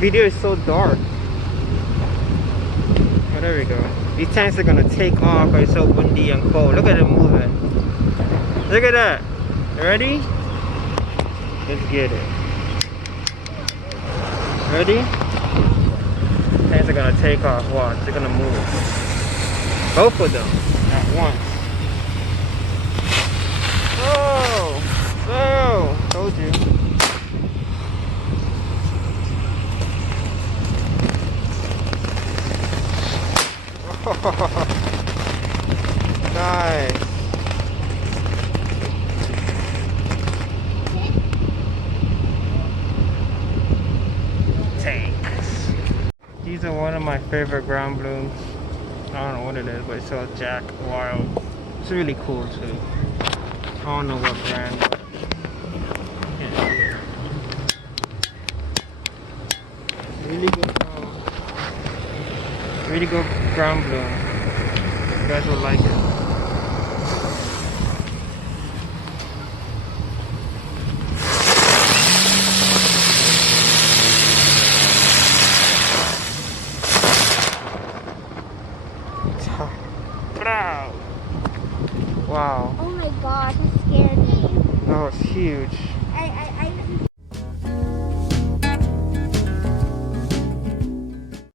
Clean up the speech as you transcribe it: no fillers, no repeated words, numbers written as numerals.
video is so dark. Oh, there we go. These tanks are gonna take off because it's so windy and cold. Look at it moving. Look at that. You ready? Let's get it. Ready? Tanks are gonna take off. Watch, they're gonna move. Both of them at once. Oh! Oh! Told you. Nice. Tanks. These are one of my favorite ground blooms. I don't know what it is, but it's so Jack Wild. It's really cool too. I don't know what brand, but can't see it. Really good ground bloom. You guys will like it. Wow. Oh my gosh, it scared me. Oh, it's huge.